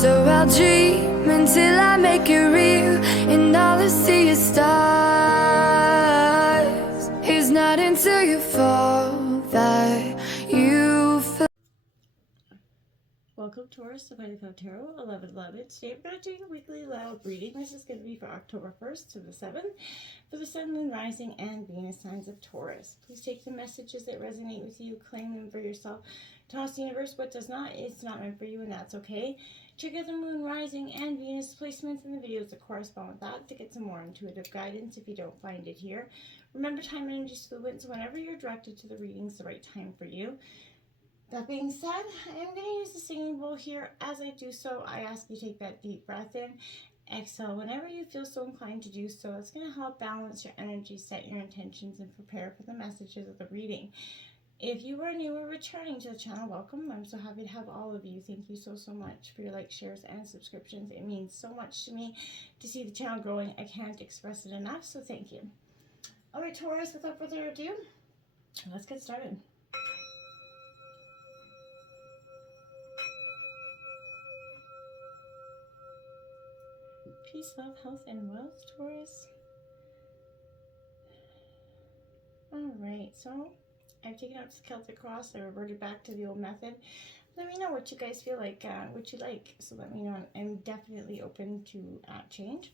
So I'll dream until I make it real, and all I see is stars. It's not until you fall that you feel. Welcome, Taurus, to Fighting Cloud Tarot 11/11. Today we're going to do your weekly love reading. This is going to be for October 1st to the 7th for the Sun, Moon, Rising, and Venus signs of Taurus. Please take the messages that resonate with you, claim them for yourself. Toss the universe. What does not, it's not meant for you, and that's okay. Check out the Moon, Rising, and Venus placements in the videos that correspond with that to get some more intuitive guidance if you don't find it here. Remember, time and energy is fluid, so whenever you're directed to the reading, it's the right time for you. That being said, I am going to use the singing bowl here. As I do so, I ask you to take that deep breath in. Exhale whenever you feel so inclined to do so. It's going to help balance your energy, set your intentions, and prepare for the messages of the reading. If you are new or returning to the channel, welcome. I'm so happy to have all of you. Thank you so much for your likes, shares, and subscriptions. It means so much to me to see the channel growing. I can't express it enough, so thank you. All right, Taurus, without further ado, let's get started. Peace, love, health, and wealth, Taurus. Alright, so I've taken out the Celtic cross. I reverted back to the old method. Let me know what you guys feel like, what you like. So let me know. I'm definitely open to change.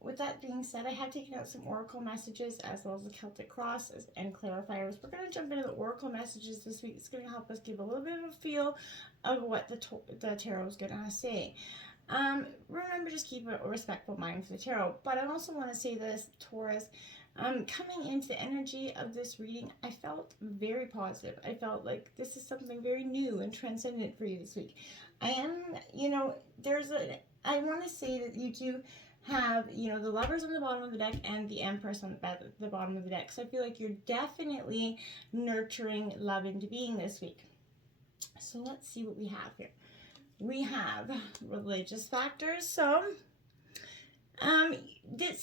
With that being said, I have taken out some oracle messages as well as the Celtic cross and clarifiers. We're going to jump into the oracle messages this week. It's going to help us give a little bit of a feel of what the tarot is going to say. Remember, just keep a respectful mind for the tarot. But I also want to say this, Taurus, coming into the energy of this reading, I felt very positive. I felt like this is something very new and transcendent for you this week. I want to say that you do have, the Lovers on the bottom of the deck and the Empress on the bottom of the deck. So I feel like you're definitely nurturing love into being this week. So let's see what we have here. We have religious factors. So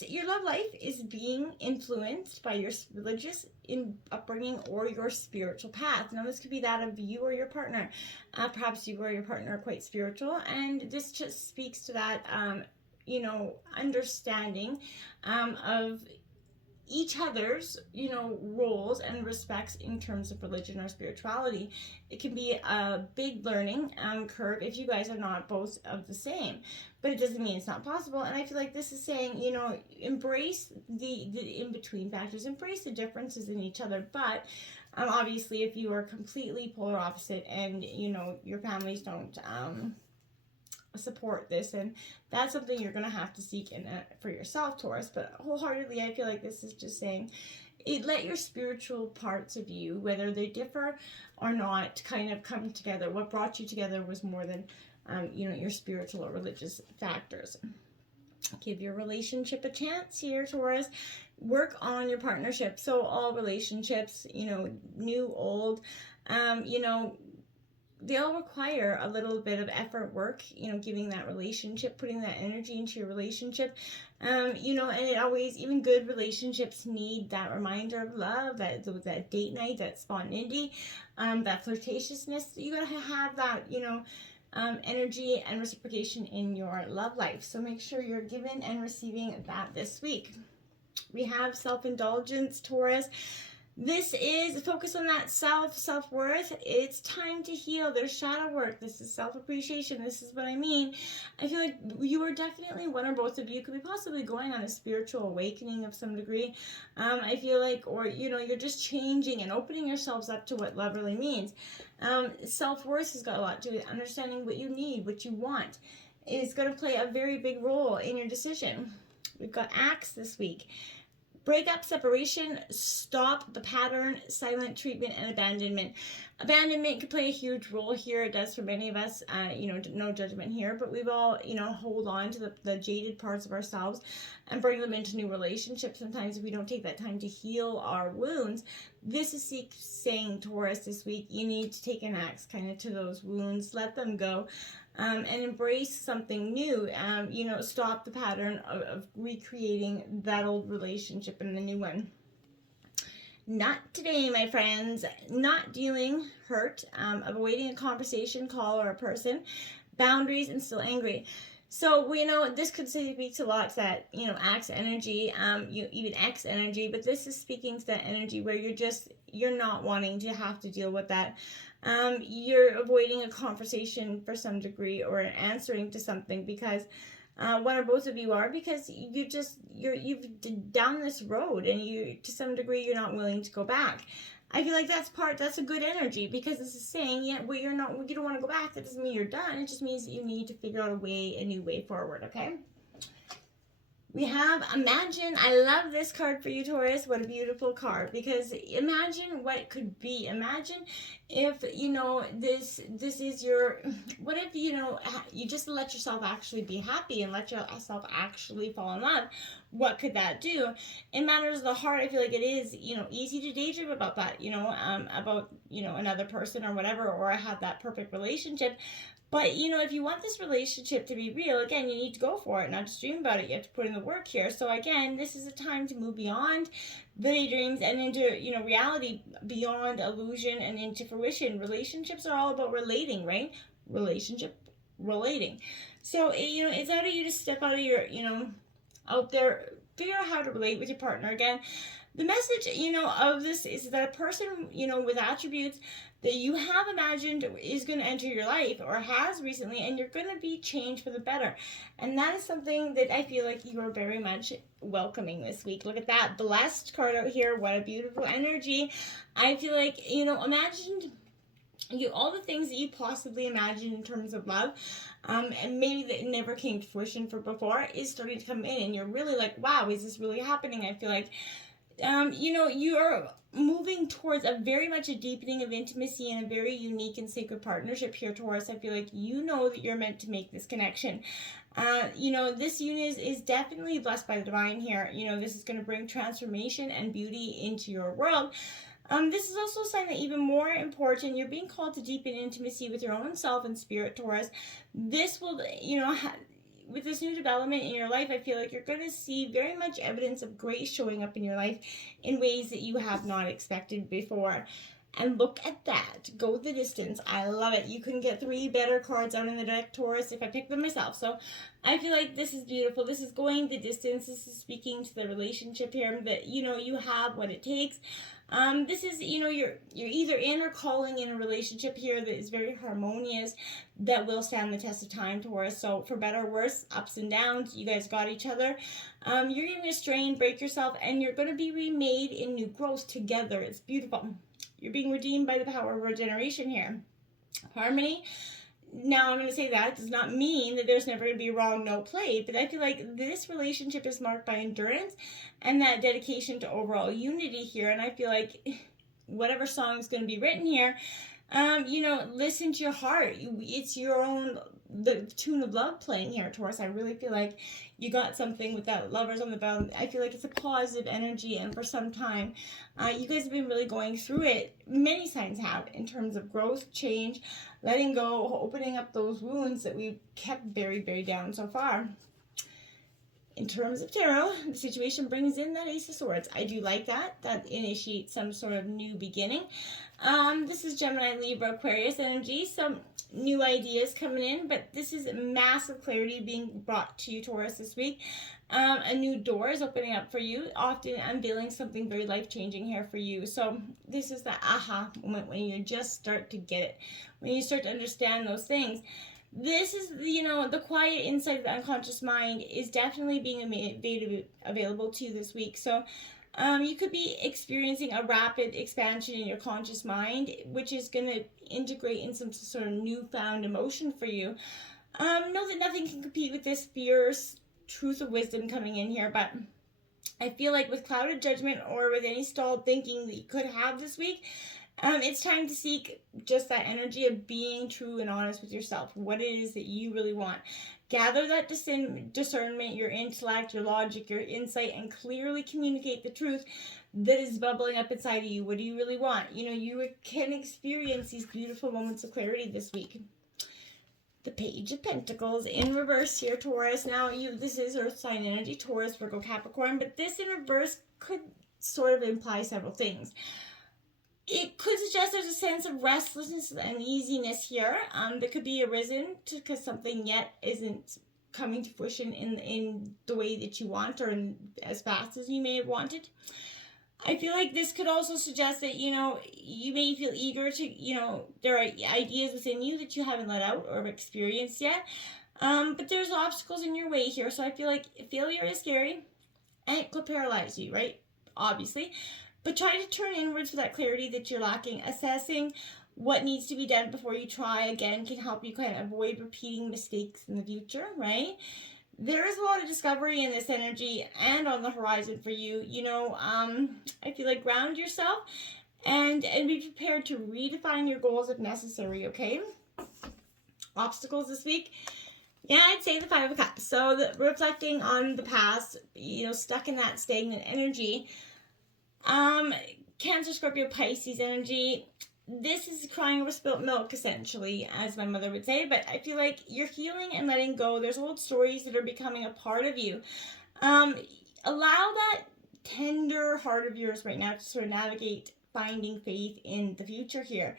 your love life is being influenced by your religious upbringing or your spiritual path. Now, this could be that of you or your partner. Perhaps you or your partner are quite spiritual, and this just speaks to that, understanding of each other's, roles and respects in terms of religion or spirituality. It can be a big learning curve if you guys are not both of the same, but it doesn't mean it's not possible. And I feel like this is saying, embrace the in-between factors, embrace the differences in each other. But obviously, if you are completely polar opposite and, your families don't support this, and that's something you're going to have to seek in for yourself, Taurus. But wholeheartedly, I feel like this is just saying let your spiritual parts of you, whether they differ or not, kind of come together. What brought you together was more than your spiritual or religious factors. Give your relationship a chance here, Taurus. Work on your partnership. So all relationships, new, old, they all require a little bit of effort, work, giving that relationship, putting that energy into your relationship, and it always, even good relationships need that reminder of love, that date night, that spontaneity, that flirtatiousness. You gotta have that, energy and reciprocation in your love life. So make sure you're giving and receiving that this week. We have self-indulgence, Taurus. This is focus on that self-worth. It's time to heal. There's shadow work. This is self-appreciation. This is what I mean. I feel like you are definitely, one or both of you could be possibly going on a spiritual awakening of some degree. I feel like, or, you're just changing and opening yourselves up to what love really means. Self-worth has got a lot to it. Understanding what you need, what you want, is going to play a very big role in your decision. We've got Axe this week. Breakup, separation, stop the pattern, silent treatment, and abandonment. Abandonment could play a huge role here. It does for many of us. No judgment here, but we've all, hold on to the jaded parts of ourselves and bring them into new relationships. Sometimes if we don't take that time to heal our wounds, this is saying, Taurus, this week, you need to take an axe kind of to those wounds, let them go. And embrace something new. Stop the pattern of recreating that old relationship in the new one. Not today, my friends. Not dealing hurt, avoiding a conversation, call, or a person, boundaries, and still angry. So we know this could speak to lots that Axe energy, even X energy, but this is speaking to that energy where you're not wanting to have to deal with that. You're avoiding a conversation for some degree or answering to something because one or both of you are, because you've down this road and you to some degree you're not willing to go back. I feel like that's a good energy, because this is saying, you don't want to go back. That doesn't mean you're done. It just means that you need to figure out a new way forward. Okay. We have Imagine. I love this card for you, Taurus. What a beautiful card, because imagine what it could be. Imagine if, this is your, what if, you just let yourself actually be happy and let yourself actually fall in love. What could that do? In matters of the heart, I feel like it is, easy to daydream about that, about, another person or whatever, or have that perfect relationship. But, if you want this relationship to be real, again, you need to go for it, not just dream about it. You have to put in the work here. So, again, this is a time to move beyond the daydreams and into, reality, beyond illusion and into fruition. Relationships are all about relating, right? Relating. So, it's out of you to step out of your, out there, figure out how to relate with your partner again. The message, of this is that a person, with attributes that you have imagined is going to enter your life or has recently, and you're going to be changed for the better. And that is something that I feel like you are very much welcoming this week. Look at that blessed card out here. What a beautiful energy. I feel like, imagine all the things that you possibly imagined in terms of love, and maybe that never came to fruition for before, is starting to come in, and you're really like, wow, is this really happening? I feel like you're moving towards very much a deepening of intimacy and a very unique and sacred partnership here, Taurus. I feel like that you're meant to make this connection. This union is definitely blessed by the divine here. This is going to bring transformation and beauty into your world. This is also a sign that even more important, you're being called to deepen intimacy with your own self and spirit, Taurus. This will, with this new development in your life, I feel like you're going to see very much evidence of grace showing up in your life in ways that you have not expected before. And look at that. Go the distance. I love it. You couldn't get 3 better cards out in the deck, Taurus, if I picked them myself. So I feel like this is beautiful. This is going the distance. This is speaking to the relationship here that, you have what it takes. This is, you're either in or calling in a relationship here that is very harmonious, that will stand the test of time, Taurus. So for better or worse, ups and downs, you guys got each other. You're going to strain, break yourself, and you're going to be remade in new growth together. It's beautiful. You're being redeemed by the power of regeneration here. Harmony. Now, I'm going to say that does not mean that there's never going to be wrong, no play, but I feel like this relationship is marked by endurance and that dedication to overall unity here. And I feel like whatever song is going to be written here, listen to your heart. It's your own, the tune of love playing here, Taurus. I really feel like you got something with that lovers on the bow. I feel like it's a positive energy, and for some time, you guys have been really going through it. Many signs have, in terms of growth, change, letting go, opening up those wounds that we've kept very, very down so far. In terms of tarot, the situation brings in that Ace of Swords. I do like that. That initiates some sort of new beginning. This is Gemini, Libra, Aquarius energy. So new ideas coming in, but this is massive clarity being brought to you, Taurus, this week. A new door is opening up for you, often unveiling something very life-changing here for you. So this is the aha moment when you just start to get it, when you start to understand those things. This is, the quiet insight of the unconscious mind is definitely being available to you this week. So you could be experiencing a rapid expansion in your conscious mind, which is going to integrate in some sort of newfound emotion for you. Know that nothing can compete with this fierce truth of wisdom coming in here, but I feel like with clouded judgment or with any stalled thinking that you could have this week, it's time to seek just that energy of being true and honest with yourself, what it is that you really want. Gather that discernment, your intellect, your logic, your insight, and clearly communicate the truth that is bubbling up inside of you. What do you really want? You can experience these beautiful moments of clarity this week. The Page of Pentacles in reverse here, Taurus. Now, this is Earth sign energy, Taurus, Virgo, Capricorn, but this in reverse could sort of imply several things. It could suggest there's a sense of restlessness and uneasiness here that could be arisen because something yet isn't coming to fruition in the way that you want or as fast as you may have wanted. I feel like this could also suggest that, you may feel eager to, there are ideas within you that you haven't let out or experienced yet. But there's obstacles in your way here. So I feel like failure is scary and it could paralyze you, right? Obviously. But try to turn inwards for that clarity that you're lacking. Assessing what needs to be done before you try again can help you kind of avoid repeating mistakes in the future, right? There is a lot of discovery in this energy and on the horizon for you. I feel like ground yourself and be prepared to redefine your goals if necessary, okay? Obstacles this week. Yeah, I'd say the 5 of Cups. So reflecting on the past, stuck in that stagnant energy. Cancer, Scorpio, Pisces energy. This is crying over spilt milk, essentially, as my mother would say. But I feel like you're healing and letting go. There's old stories that are becoming a part of you. Allow that tender heart of yours right now to sort of navigate finding faith in the future here.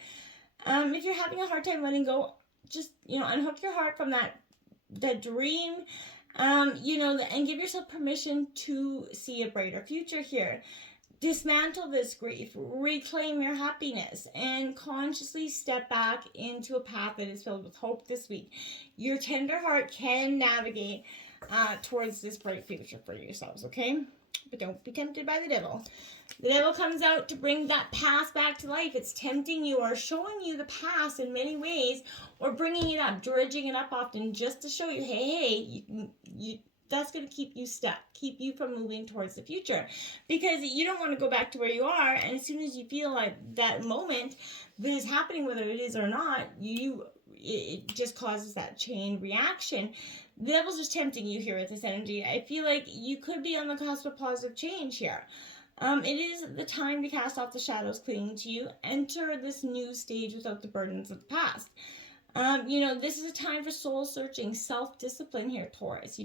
If you're having a hard time letting go, just, unhook your heart from that dream, and give yourself permission to see a brighter future here. Dismantle this grief, reclaim your happiness, and consciously step back into a path that is filled with hope this week. Your tender heart can navigate towards this bright future for yourselves, okay? But don't be tempted by the devil. The devil comes out to bring that past back to life. It's tempting you or showing you the past in many ways, or bringing it up, dredging it up often just to show you, hey, you that's going to keep you stuck, keep you from moving towards the future, because you don't want to go back to where you are. And as soon as you feel like that moment that is happening, whether it is or not, it just causes that chain reaction. The devil's just tempting you here with this energy. I feel like you could be on the cusp of positive change here. It is the time to cast off the shadows clinging to you, enter this new stage without the burdens of the past. This is a time for soul searching, self-discipline here, Taurus.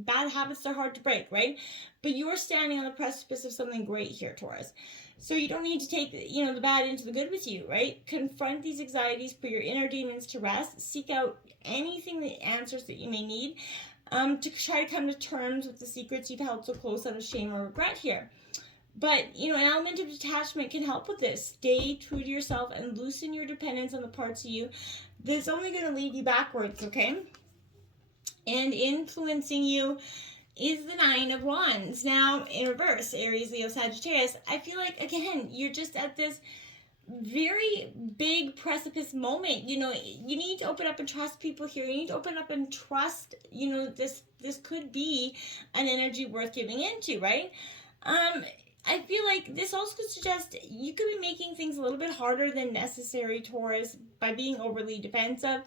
Bad habits are hard to break, right? But you're standing on the precipice of something great here, Taurus. So you don't need to take, the bad into the good with you, right? Confront these anxieties, put your inner demons to rest, seek out anything, the answers that you may need, to try to come to terms with the secrets you've held so close out of shame or regret here. But, an element of detachment can help with this. Stay true to yourself and loosen your dependence on the parts of you that's only going to lead you backwards, okay? And influencing you is the 9 of Wands. Now, in reverse, Aries, Leo, Sagittarius, I feel like, again, you're just at this very big precipice moment. You need to open up and trust people here. You need to open up and trust, this could be an energy worth giving into, right? I feel like this also could suggest you could be making things a little bit harder than necessary, Taurus, by being overly defensive.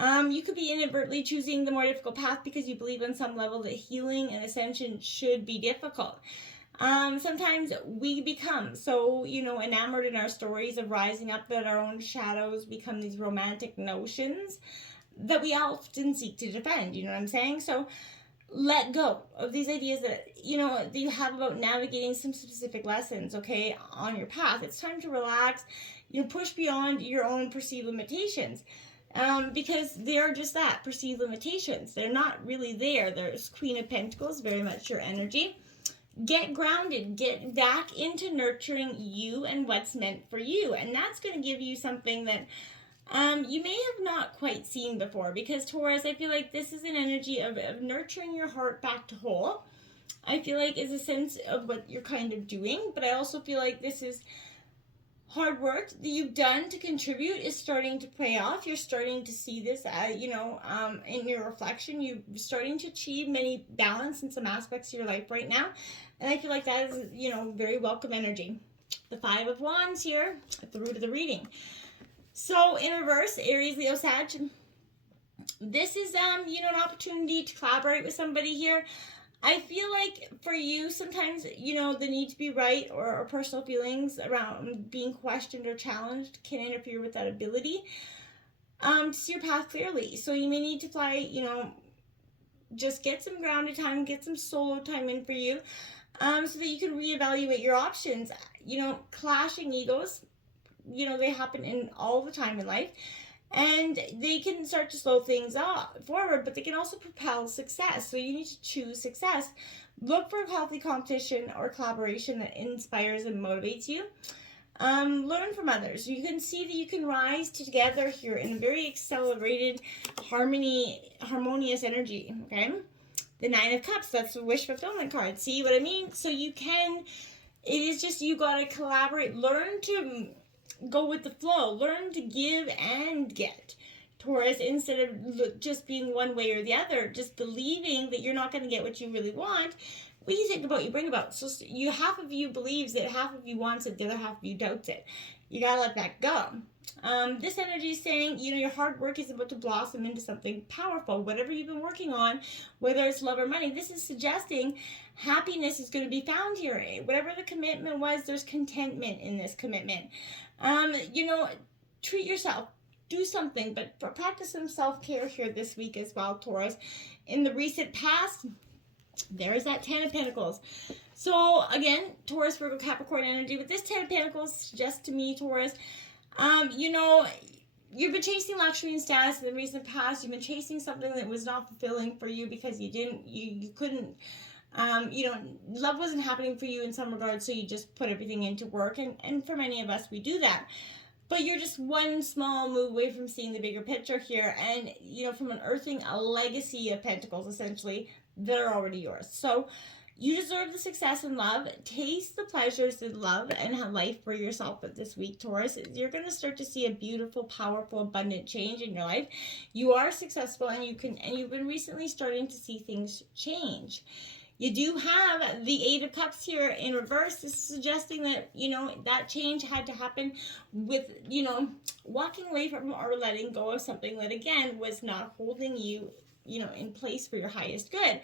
You could be inadvertently choosing the more difficult path because you believe on some level that healing and ascension should be difficult. Sometimes we become so, enamored in our stories of rising up that our own shadows become these romantic notions that we often seek to defend, you know what I'm saying? So let go of these ideas that, that you have about navigating some specific lessons, okay, on your path. It's time to relax, push beyond your own perceived limitations. Because they're just that, perceived limitations. They're not really there. There's Queen of Pentacles, very much your energy. Get grounded. Get back into nurturing you and what's meant for you. And that's going to give you something that you may have not quite seen before. Because Taurus, I feel like this is an energy of nurturing your heart back to whole. I feel like is a sense of what you're kind of doing. But I also feel like this is hard work that you've done to contribute is starting to pay off. You're starting to see this, in your reflection. You're starting to achieve many balance in some aspects of your life right now. And I feel like that is, very welcome energy. The 5 of Wands here at the root of the reading. So in reverse, Aries, Leo, Sag. This is, an opportunity to collaborate with somebody here. I feel like for you, sometimes, the need to be right or personal feelings around being questioned or challenged can interfere with that ability to see your path clearly. So you may need to fly, just get some grounded time, get some solo time in for you. so that you can reevaluate your options. Clashing egos, they happen in all the time in life, and they can start to slow things up forward, but they can also propel success. So you need to choose success. Look for healthy competition or collaboration that inspires and motivates you. Learn from others. You can see that you can rise together here in a very accelerated harmonious energy. Okay, the Nine of Cups, that's the wish fulfillment card. See what I mean? So it is just, you got to collaborate. Learn to go with the flow. Learn to give and get, Taurus, instead of just being one way or the other, just believing that you're not going to get what you really want. What you think about, you bring about. So half of you believes it, half of you wants it, the other half of you doubts it. You gotta let that go. This energy is saying, your hard work is about to blossom into something powerful. Whatever you've been working on, whether it's love or money, this is suggesting happiness is going to be found here. Whatever the commitment was, there's contentment in this commitment. Treat yourself. Do something, but practice some self-care here this week as well, Taurus. In the recent past, there's that Ten of Pentacles. So again, Taurus, Virgo, Capricorn energy. But this Ten of Pentacles suggests to me, Taurus, you've been chasing luxury and status in the recent past. You've been chasing something that was not fulfilling for you because you couldn't, love wasn't happening for you in some regards. So you just put everything into work. And for many of us, we do that. But you're just one small move away from seeing the bigger picture here. And, from unearthing a legacy of pentacles, essentially, that are already yours. So you deserve the success in love. Taste the pleasures in love and have life for yourself this week, Taurus. You're going to start to see a beautiful, powerful, abundant change in your life. You are successful, and you've been recently starting to see things change. You do have the Eight of Cups here in reverse. This is suggesting that, that change had to happen with, walking away from or letting go of something that, again, was not holding you, in place for your highest good.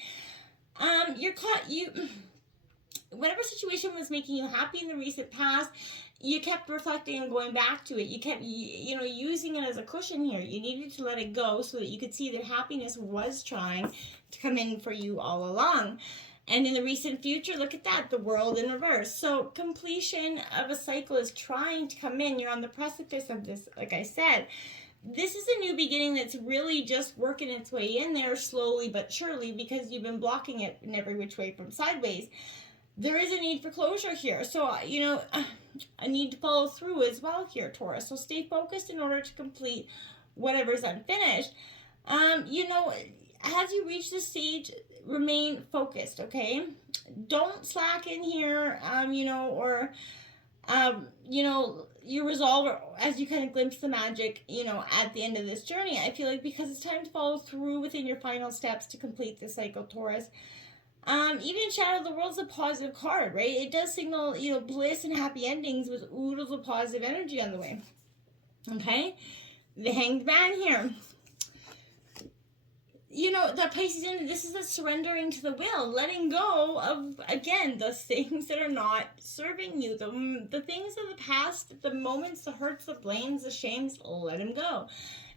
Whatever situation was making you happy in the recent past, you kept reflecting and going back to it. You kept, using it as a cushion here. You needed to let it go so that you could see that happiness was trying to come in for you all along. And in the recent future, look at that, the World in reverse. So completion of a cycle is trying to come in. You're on the precipice of this, like I said. This is a new beginning that's really just working its way in there slowly but surely, because you've been blocking it in every which way from sideways. There is a need for closure here. So, a need to follow through as well here, Taurus. So stay focused in order to complete whatever's unfinished. As you reach this stage, remain focused, okay? Don't slack in here, you resolve as you kind of glimpse the magic, at the end of this journey. I feel like because it's time to follow through within your final steps to complete this cycle, Taurus. Even Shadow of the World's a positive card, right? It does signal, bliss and happy endings with oodles of positive energy on the way. Okay? The Hanged Man here. That Pisces energy, this is a surrendering to the will, letting go of, again, the things that are not serving you, the things of the past, the moments, the hurts, the blames, the shames, let them go.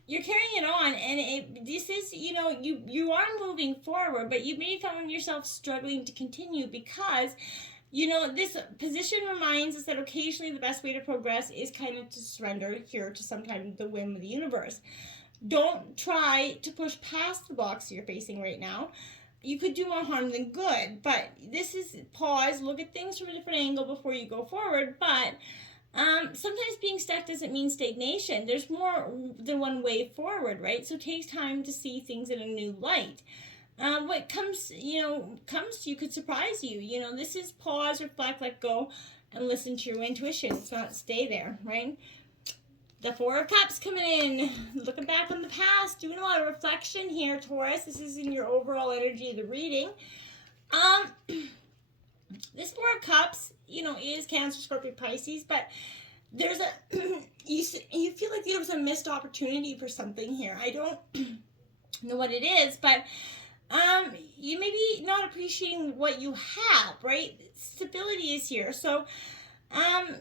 You're carrying it on, and this is, you are moving forward, but you may find yourself struggling to continue because, this position reminds us that occasionally the best way to progress is kind of to surrender here to sometimes the whim of the universe. Don't try to push past the blocks you're facing right now. You could do more harm than good, but this is pause, look at things from a different angle before you go forward. But sometimes being stuck doesn't mean stagnation. There's more than one way forward, right? So it takes time to see things in a new light. What comes to you could surprise you. This is pause, reflect, let go, and listen to your intuition. It's not stay there, right? The Four of Cups coming in, looking back on the past, doing a lot of reflection here, Taurus. This is in your overall energy of the reading. This Four of Cups, is Cancer, Scorpio, Pisces, but there's you feel like there was a missed opportunity for something here. I don't know what it is, but you may be not appreciating what you have, right? Stability is here. So, I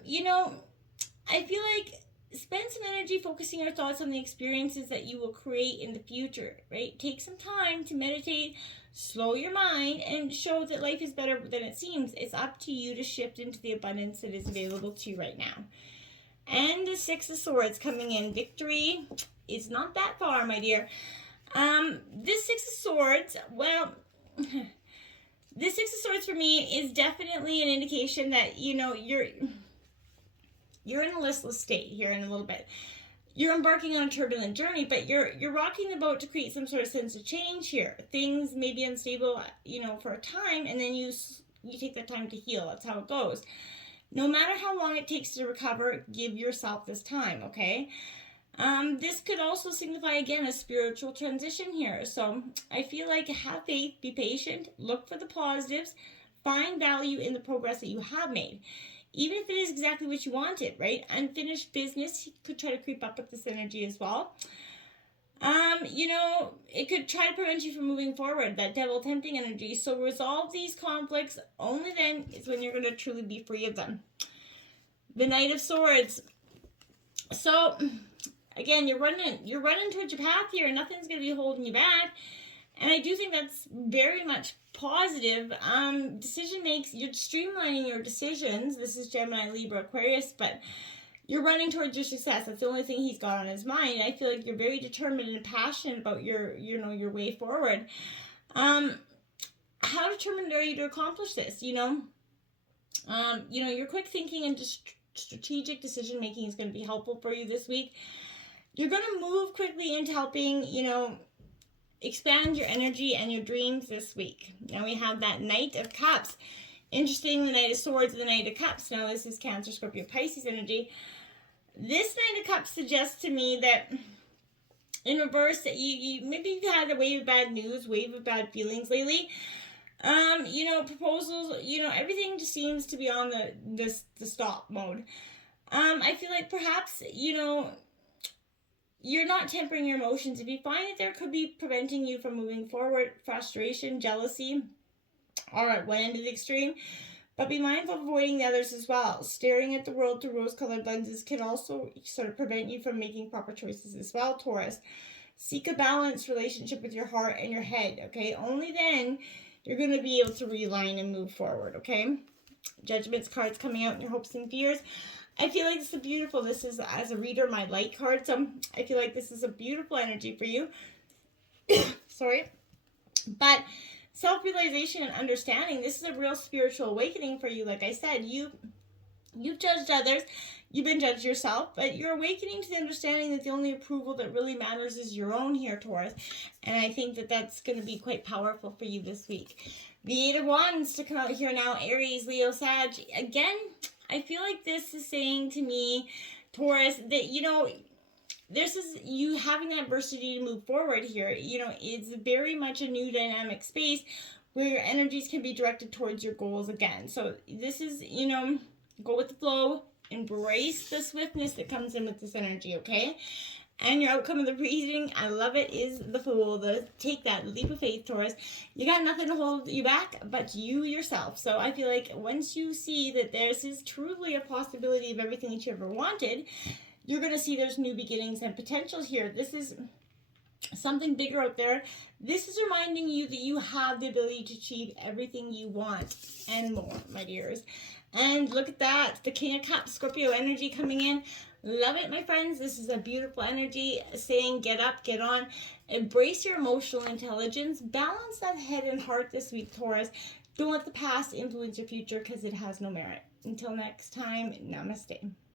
feel like spend some energy focusing your thoughts on the experiences that you will create in the future, right? Take some time to meditate, slow your mind, and show that life is better than it seems. It's up to you to shift into the abundance that is available to you right now. And the Six of Swords coming in. Victory is not that far, my dear. This Six of Swords, well, this Six of Swords for me is definitely an indication that, you know, you're in a listless state here in a little bit. You're embarking on a turbulent journey, but you're rocking the boat to create some sort of sense of change here. Things may be unstable, you know, for a time, and then you take that time to heal. That's how it goes. No matter how long it takes to recover, give yourself this time, okay? This could also signify, again, a spiritual transition here. So I feel like have faith, be patient, look for the positives, find value in the progress that you have made. Even if it is exactly what you wanted, right? Unfinished business could try to creep up with this energy as well. You know, it could try to prevent you from moving forward, that devil tempting energy. So resolve these conflicts. Only then is when you're going to truly be free of them. The Knight of Swords. So, again, you're running towards your path here. Nothing's going to be holding you back. And I do think that's very much positive. Decision makes, you're streamlining your decisions. This is Gemini, Libra, Aquarius, but you're running towards your success. That's the only thing he's got on his mind. I feel like you're very determined and passionate about your way forward. How determined are you to accomplish this? Your quick thinking and just strategic decision making is going to be helpful for you this week. You're going to move quickly into helping, expand your energy and your dreams this week. Now we have that Knight of Cups. Interesting, the Knight of Swords and the Knight of Cups. Now this is Cancer, Scorpio, Pisces energy. This Knight of Cups suggests to me that in reverse, that you maybe you've had a wave of bad news, wave of bad feelings lately. Proposals, everything just seems to be on the stop mode. I feel like perhaps, you're not tempering your emotions. If you find that there could be preventing you from moving forward, frustration, jealousy are at one end of the extreme. But be mindful of avoiding the others as well. Staring at the world through rose-colored lenses can also sort of prevent you from making proper choices as well, Taurus. Seek a balanced relationship with your heart and your head, okay? Only then you're going to be able to realign and move forward, okay? Judgments cards coming out in your hopes and fears. I feel like this is beautiful. This is, as a reader, my light card. So I feel like this is a beautiful energy for you. Sorry. But self-realization and understanding, this is a real spiritual awakening for you. Like I said, you've judged others. You've been judged yourself. But you're awakening to the understanding that the only approval that really matters is your own here, Taurus. And I think that that's going to be quite powerful for you this week. The Eight of Wands to come out here now. Aries, Leo, Sag. Again, I feel like this is saying to me, Taurus, that, this is you having that adversity to move forward here. It's very much a new dynamic space where your energies can be directed towards your goals again. So this is, go with the flow, embrace the swiftness that comes in with this energy, okay? And your outcome of the reading, I love it, is the Fool. Take that leap of faith, Taurus. You got nothing to hold you back but you yourself. So I feel like once you see that this is truly a possibility of everything that you ever wanted, you're going to see there's new beginnings and potential here. This is something bigger out there. This is reminding you that you have the ability to achieve everything you want and more, my dears. And look at that, the King of Cups, Scorpio energy coming in. Love it, my friends. This is a beautiful energy saying get up, get on. Embrace your emotional intelligence. Balance that head and heart this week, Taurus. Don't let the past influence your future because it has no merit. Until next time, namaste.